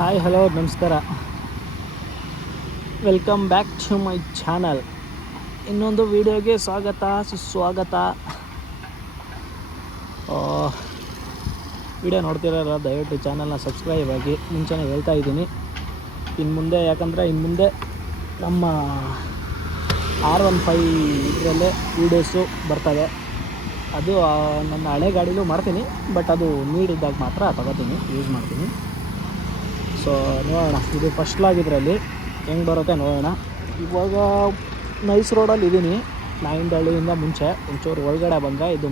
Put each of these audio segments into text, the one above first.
Hi hello ನಮಸ್ಕಾರ, welcome back to my channel. ಇನ್ನೊಂದು ವಿಡಿಯೋಗೆ ಸ್ವಾಗತ ಸುಸ್ವಾಗತ. ವಿಡಿಯೋ ನೋಡ್ತಿರೋಲ್ಲ ದಯವಿಟ್ಟು ಚಾನಲ್ನ ಸಬ್ಸ್ಕ್ರೈಬ್ ಆಗಿ. ಮುಂಚೆನೇ ಹೇಳ್ತಾ ಇದ್ದೀನಿ, ಇನ್ನು ಮುಂದೆ ನಮ್ಮ R15 ಇದರಲ್ಲೇ ವೀಡಿಯೋಸು ಬರ್ತವೆ. ಅದು ನನ್ನ ಹಳೆ ಗಾಡಿಲೂ ಮಾಡ್ತೀನಿ, ಬಟ್ ಅದು ನೀಡಿದ್ದಾಗ ಮಾತ್ರ ತಗೋತೀನಿ, ಯೂಸ್ ಮಾಡ್ತೀನಿ. ಸೊ ನೋಡೋಣ, ಇದು ಫಸ್ಟ್ ಲಾಗ್. ಇದರಲ್ಲಿ ಹೆಂಗೆ ಬರುತ್ತೆ ನೋಡೋಣ. ಇವಾಗ ನೈಸ್ ರೋಡಲ್ಲಿ ಇದ್ದೀನಿ. ನಾಯಿಂದಹಳ್ಳಿಯಿಂದ ಮುಂಚೆ ಒಂಚೂರು ಒಳಗಡೆ ಬಂದರೆ ಇದು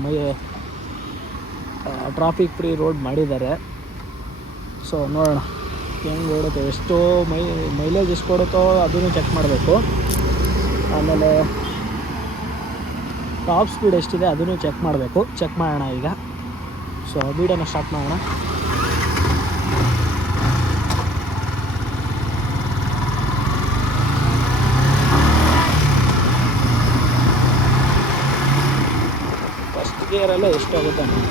ಟ್ರಾಫಿಕ್ ಫ್ರೀ ರೋಡ್ ಮಾಡಿದ್ದಾರೆ. ಸೊ ನೋಡೋಣ ಹೆಂಗೆ ಓಡುತ್ತೆ, ಎಷ್ಟು ಮೈಲೇಜ್ ಎಷ್ಟು ಕೊಡುತ್ತೋ ಅದನ್ನು ಚೆಕ್ ಮಾಡಬೇಕು. ಆಮೇಲೆ ಟಾಪ್ ಸ್ಪೀಡ್ ಎಷ್ಟಿದೆ ಅದನ್ನು ಚೆಕ್ ಮಾಡಬೇಕು. ಚೆಕ್ ಮಾಡೋಣ ಈಗ. ಸೊ ವೀಡಿಯೋನ ಸ್ಟಾರ್ಟ್ ಮಾಡೋಣ. ಫಸ್ಟ್ ಗೇರಲ್ಲೇ ಎಷ್ಟಾಗುತ್ತೆ ನೋಡಿ.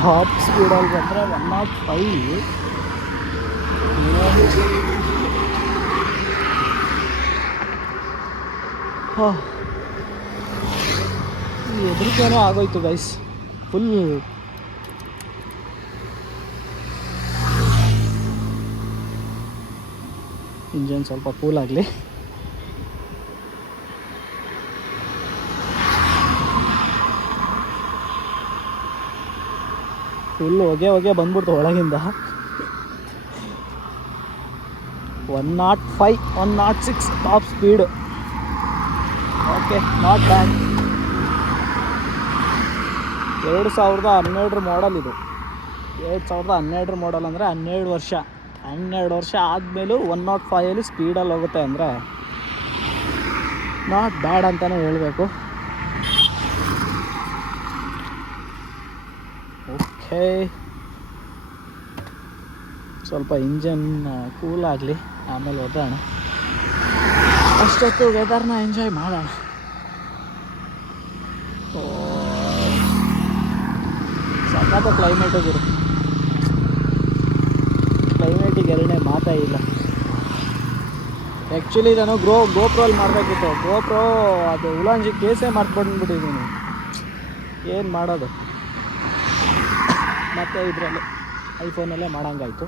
ಟಾಪ್ ಸ್ಪೀಡಲ್ಲಿ ಬಂದರೆ 105. ಹೆದರಿಕೆನೋ ಆಗೋಯ್ತು ಗೈಸ್. ಫುಲ್ ಇಂಜನ್ ಸ್ವಲ್ಪ ಕೂಲ್ ಆಗಲಿ. ಫುಲ್ ಹೊಗೆ ಬಂದ್ಬಿಡ್ತು ಒಳಗಿಂದ. 105 106 top speed. Okay, not bad. 2012 ಮಾಡಲ್ ಇದು. 2012 ಮಾಡಲ್ ಅಂದರೆ 12 ವರ್ಷ ಆದಮೇಲೂ 105 ಸ್ಪೀಡಲ್ಲಿ ಹೋಗುತ್ತೆ ಅಂದರೆ ನಾಟ್ ಬ್ಯಾಡ್ ಅಂತಲೇ ಹೇಳಬೇಕು. ಓಕೆ, ಸ್ವಲ್ಪ ಇಂಜನ್ ಕೂಲ್ ಆಗಲಿ, ಆಮೇಲೆ ಓದೋಣ. ಅಷ್ಟೊತ್ತು ವೆದರ್ನ ಎಂಜಾಯ್ ಮಾಡೋಣ. ಸಖತ್ ಕ್ಲೈಮೇಟಿಗೆ ಎರಡನೇ ಮಾತೇ ಇಲ್ಲ. ಆ್ಯಕ್ಚುಲಿ ನಾನು ಗೋಪ್ರೋಲ್ಲಿ ಮಾಡಬೇಕಿತ್ತು. ಗೋಪ್ರೋ ಅದು ಉಲಾಂಜಿ ಕೇಸೇ ಮಾಡ್ಕೊಂಡ್ಬಿಟ್ಟಿದ್ದೀನಿ. ಏನು ಮಾಡೋದು, ಮತ್ತು ಇದರಲ್ಲಿ ಐಫೋನಲ್ಲೇ ಮಾಡೋಂಗಾಯ್ತು.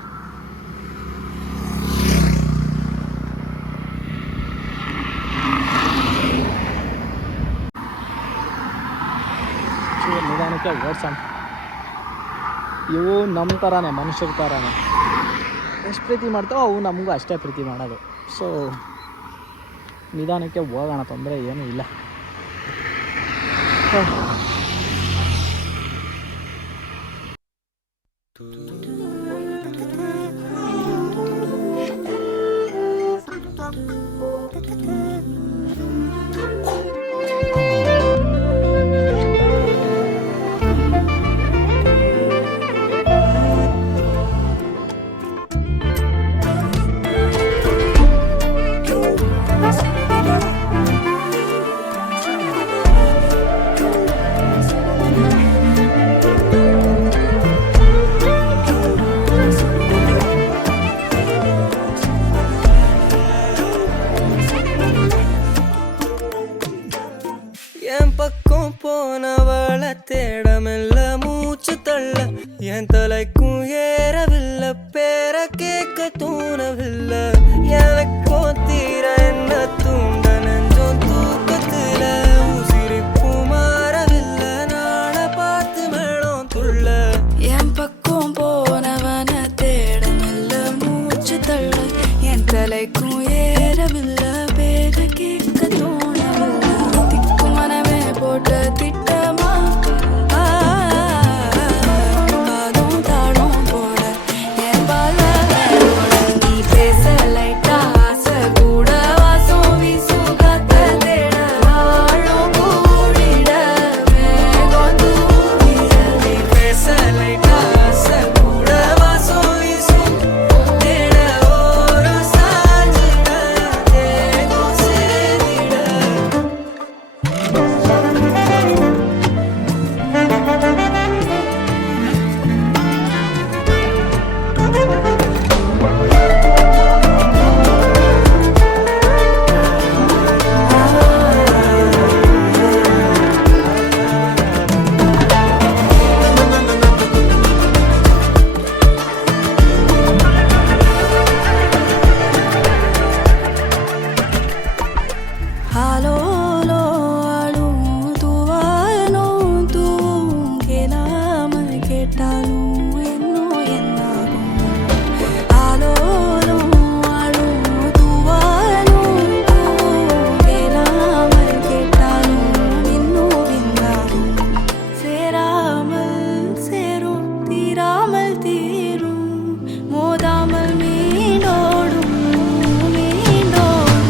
ನಿಧಾನಕ್ಕೆ ಓಡಿಸೋಣ. ಇವು ನಮ್ಮ ಥರನೇ, ಮನುಷ್ಯರ ಥರನೇ ಎಷ್ಟು ಪ್ರೀತಿ ಮಾಡ್ತಾವೋ ಅವು ನಮಗೂ ಅಷ್ಟೇ ಪ್ರೀತಿ ಮಾಡೋದು. ಸೊ ನಿಧಾನಕ್ಕೆ ಹೋಗೋಣ, ತೊಂದರೆ ಏನೂ ಇಲ್ಲ. என் பக்கம் போனவள தேட மெல்ல மூச்சு தள்ள, என் தலைக்கும் ஏறவில்லை, பேர கேட்க தூணவில்லை. எனக்கும் தீர என்ன தூண்ட நெஞ்சம் தூக்கத்துல, உசிரிப்பு மாறவில்லை, நாள பார்த்து மேளம் துள்ள. என் பக்கம் போனவன தேட மெல்ல மூச்சு தள்ள, என் தலைக்கும் ஏறவில்லை, பேர கேட்க தோணவில்லை. திக்கு மனமே போட்ட திட்டமா பாதம் தாளம் போட என் பால நீ பேச லைட்டா ஆசை கூட வாசம் வீசும் காத்த தேட ஆழம் கூடிட மேகம் தூவிட. நீ பேச லைட்டா ஆசை கூட வாசம் வீசும் தேட ஓரம் சாஞ்சிட தேகம் சேரிட. ஆலோலோ ஆளும் தூவானும் தூவும் கேளாம கேட்டாலும் இன்னும் என்னாகும். ஆலோலோ ஆளும் தூவானும் தூவும் கேளாம கேட்டாலும் இன்னும் என்னாகும். சேராமல் சேரும் தீராமல் தீரும், மோதாமல் மீண்டோடும் மீண்டோடும்.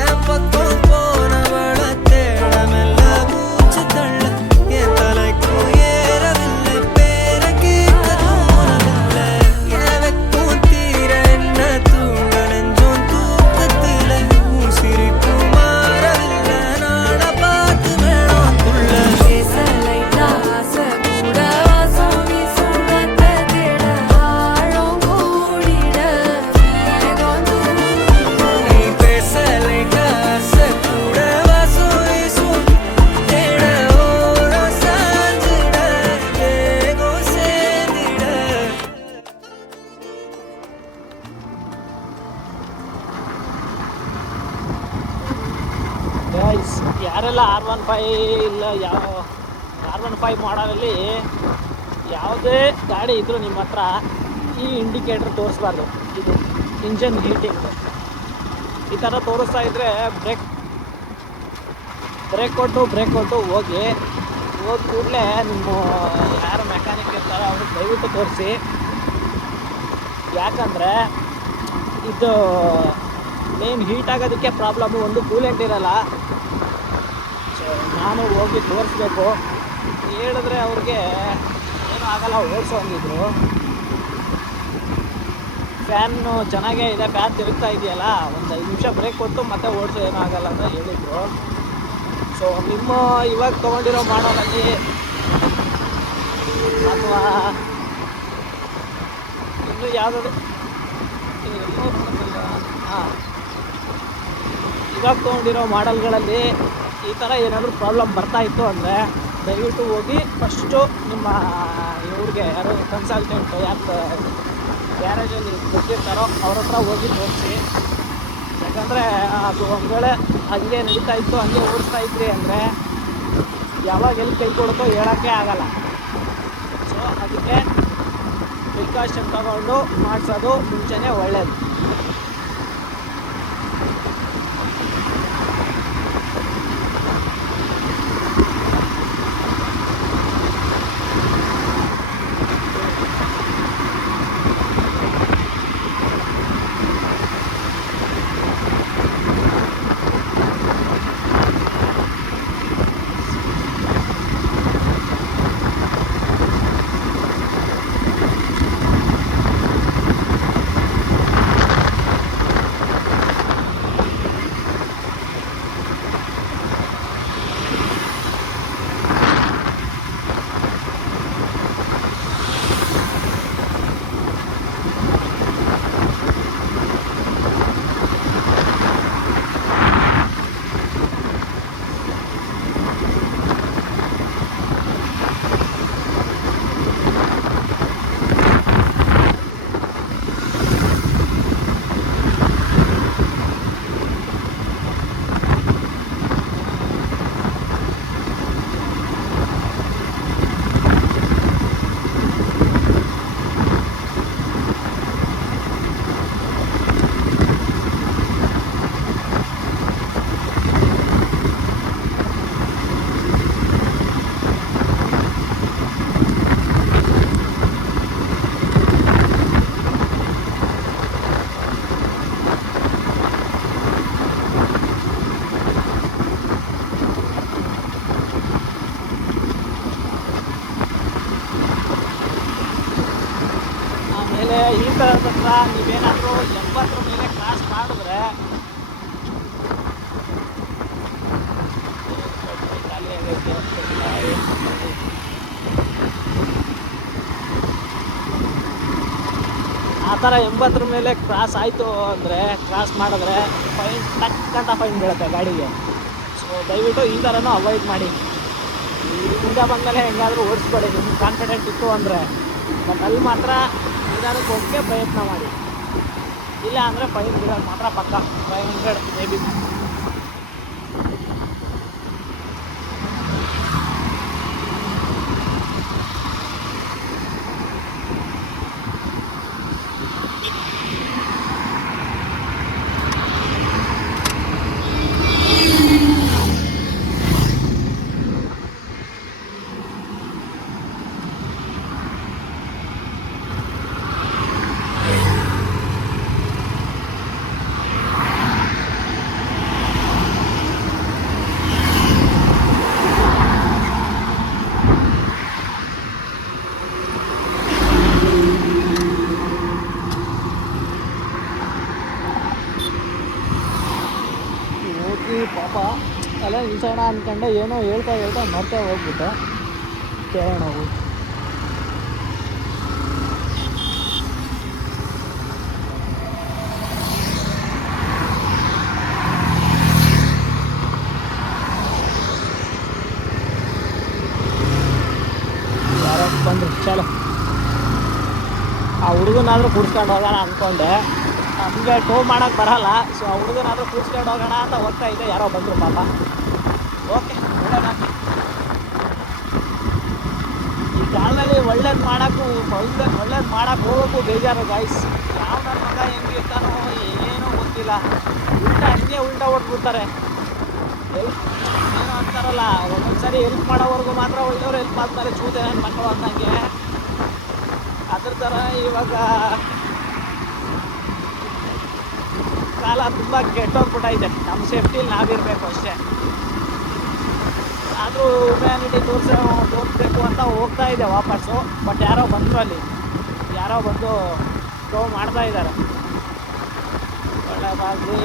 என் பக்கம் போனவள தேட மெல்ல மூச்சு தள்ள, என் தலைக்கும் ஏறவில்லை, பேர கேட்க தோணவில்லை. எனக்கும் தீர என்ன தூண்ட நெஞ்சம் தூக்கத்துல, உசிரிப்பு மாறவில்லை, நாள பார்த்து மேளம் துள்ள. பேச லைட்டா ஆசை கூட வாசம் வீசும் காத்த தேட ஆழம் கூடிட மேகம் தூவிட. நீ பேச லைட்டா ஆசை கூட வாசம் வீசும் தேட ஓரம் சாஞ்சிட தேகம் சேர்ந்திட. ಗೈಸ್, ಯಾರೆಲ್ಲ R15 ಇಲ್ಲ ಯಾವ R15 ಮಾಡಲಲ್ಲಿ ಯಾವುದೇ ಗಾಡಿ ಇದ್ದರೂ ನಿಮ್ಮ ಹತ್ರ ಈ ಇಂಡಿಕೇಟ್ರ್ ತೋರಿಸ್ಬಾರ್ದು. ಇದು ಇಂಜನ್ ಹೀಟಿಂಗ್ ಈ ಥರ ತೋರಿಸ್ತಾ ಇದ್ದರೆ ಬ್ರೇಕ್ ಕೊಟ್ಟು ಹೋಗಿ ಹೋದ ಕೂಡಲೇ ನಿಮ್ಮ ಯಾರು ಮೆಕ್ಯಾನಿಕ್ ಇರ್ತಾರೋ ಅವ್ರಿಗೆ ದಯವಿಟ್ಟು ತೋರಿಸಿ. ಯಾಕಂದರೆ ಇದು ಮೇನ್ ಹೀಟ್ ಆಗೋದಕ್ಕೆ ಪ್ರಾಬ್ಲಮ್ಮು. ಒಂದು ಕೂಲೆಂಟ್ ಇರಲ್ಲ. ಸೊ ನಾನು ಹೋಗಿ ತೋರಿಸ್ಬೇಕು. ಹೇಳಿದ್ರೆ ಅವ್ರಿಗೆ ಏನೂ ಆಗಲ್ಲ, ಓಡಿಸೋ ಅಂದಿದ್ರು. ಫ್ಯಾನು ಚೆನ್ನಾಗೇ ಇದೆ, ಫ್ಯಾನ್ ತಿರುಗ್ತಾ ಇದೆಯಲ್ಲ, ಒಂದು 5 ನಿಮಿಷ ಬ್ರೇಕ್ ಕೊಟ್ಟು ಮತ್ತೆ ಓಡಿಸೋ ಏನೂ ಆಗಲ್ಲ ಅಂತ ಹೇಳಿದರು. ಸೊ ನಿಮ್ಮ ಇವಾಗ ತೊಗೊಂಡಿರೋ ಮಾಡಲಲ್ಲಿ ಅಥವಾ ಇನ್ನೂ ಯಾವುದಾದ್ರು ಹಾಂ ಇವಾಗ ತೊಗೊಂಡಿರೋ ಮಾಡೆಲ್ಗಳಲ್ಲಿ ಈ ಥರ ಏನಾದರೂ ಪ್ರಾಬ್ಲಮ್ ಬರ್ತಾ ಇತ್ತು ಅಂದರೆ ದಯವಿಟ್ಟು ಹೋಗಿ ಫಸ್ಟು ನಿಮ್ಮ ಇವ್ರಿಗೆ ಯಾರು ಕನ್ಸಲ್ಟೆಂಟು ಯಾರು ಗ್ಯಾರೇಜಲ್ಲಿ ಗೊತ್ತಿರ್ತಾರೋ ಅವ್ರ ಹತ್ರ ಹೋಗಿ ತೋರಿಸಿ. ಯಾಕಂದರೆ ಅದು ಒಂದು ವೇಳೆ ಹಂಗೆ ನಡೀತಾ ಇತ್ತು, ಹಂಗೆ ಓಡಿಸ್ತಾ ಇದ್ರಿ ಅಂದರೆ ಯಾವಾಗ ಎಲ್ಲಿ ಕೈ ಕೊಡುತ್ತೋ ಹೇಳೋಕ್ಕೆ ಆಗಲ್ಲ. ಸೊ ಅದಕ್ಕೆ ಪ್ರಿಕಾಷನ್ ತಗೊಂಡು ಮಾಡಿಸೋದು ಮುಂಚೆನೇ ಒಳ್ಳೆಯದು. ಈ ಥರದ ಹತ್ರ ನೀವೇನಾದರೂ 80 ಮೇಲೆ ಕ್ರಾಸ್ ಮಾಡಿದ್ರೆ ಖಾಲಿ ಆಗೈತೆ. ಆ ಥರ 80 ಮೇಲೆ ಕ್ರಾಸ್ ಆಯಿತು ಅಂದರೆ, ಕ್ರಾಸ್ ಮಾಡಿದ್ರೆ ಫೈನ್ ಟಕ್ಕಂತ ಫೈನ್ ಬೀಳುತ್ತೆ ಗಾಡಿಗೆ. ಸೊ ದಯವಿಟ್ಟು ಈ ಥರನೂ ಅವಾಯ್ಡ್ ಮಾಡಿ. ಮುಂದೆ ಬಂದಮೇಲೆ ಹೆಂಗಾದರೂ ಓಡಿಸ್ಬೇಡಿ ನಿಮ್ಗೆ ಕಾನ್ಫಿಡೆಂಟ್ ಇತ್ತು ಅಂದರೆ. ಬಟ್ ಅಲ್ಲಿ ಮಾತ್ರ ನಿಧಾನಕ್ಕೆ ಹೋಗೋಕ್ಕೆ ಪ್ರಯತ್ನ ಮಾಡಿ. ಇಲ್ಲ ಅಂದರೆ ಫೈನ್ ಬೀಳೋದು ಮಾತ್ರ ಪಕ್ಕ 500 ಮೇ ಬಿ. ಪಾಪ ಅಲ್ಲ ನಿಲ್ಸೋಣ ಅಂದ್ಕೊಂಡೆ, ಏನೋ ಹೇಳ್ತಾ ಮತ್ತೆ ಹೋಗ್ಬಿಟ್ಟೆ. ಕೇಳೋಣ ಹೋಗು. ಯಾರೋ ಬಂದರು, ಚಲೋ. ಆ ಹುಡುಗನಾದರೂ ಕೂಡ್ಸ್ಕೊಂಡು ಹೋಗೋಣ ಅಂದ್ಕೊಂಡೆ. ನಮಗೆ ಟೋ ಮಾಡೋಕ್ಕೆ ಬರಲ್ಲ. ಸೊ ಆ ಹುಡುಗನಾದರೂ ಕೂರ್ಸ್ಕೊಂಡು ಹೋಗೋಣ ಅಂತ ಹೋಗ್ತಾ ಇದ್ದೆ, ಯಾರೋ ಬಂದರು ಪಾಪ. ಓಕೆ, ಒಳ್ಳೇದಾಗಿ ಈ ಕಾಲದಲ್ಲಿ ಒಳ್ಳೇದು ಮಾಡೋಕ್ಕೂ ಹೋಗೋಕ್ಕೂ ಬೇಜಾರು ಗಾಯ್ಸ್. ಯಾವ ನನ್ನ ಮಗ ಹೆಂಗಿರ್ತಾನೋ ಏನೋ ಗೊತ್ತಿಲ್ಲ, ಉಲ್ಟಾ ಹೊಡ್ಬಿಡ್ತಾರೆ. ಹೆಲ್ಪ್ ಏನೋ ಅಂತಾರಲ್ಲ, ಒಂದೊಂದು ಸರಿ ಹೆಲ್ಪ್ ಮಾಡೋವರೆಗೂ ಮಾತ್ರ ಒಳ್ಳೆಯವ್ರು ಹೆಲ್ಪ್ ಮಾಡ್ತಾರೆ, ಚೂತೆ ನನ್ನ ಮಕ್ಕಳು ಅಂದಂಗೆ. ಅದ್ರ ಥರ ಇವಾಗ ಕಾಲ ತುಂಬ ಕೆಟ್ಟೋಗ್ಬಿಟ್ಟೈತೆ. ನಮ್ಮ ಸೇಫ್ಟಿಲಿ ನಾವಿರಬೇಕು ಅಷ್ಟೇ. ಆದರೂ ಹ್ಯುಮ್ಯಾನಿಟಿ ತೋರಿಸ್ಬೇಕು ಅಂತ ಹೋಗ್ತಾ ಇದೆ ವಾಪಸ್ಸು. ಬಟ್ ಯಾರೋ ಬಂದು ಟೋ ಮಾಡ್ತಾ ಇದ್ದಾರೆ. ಒಳ್ಳೆಯದಾಗಲಿ.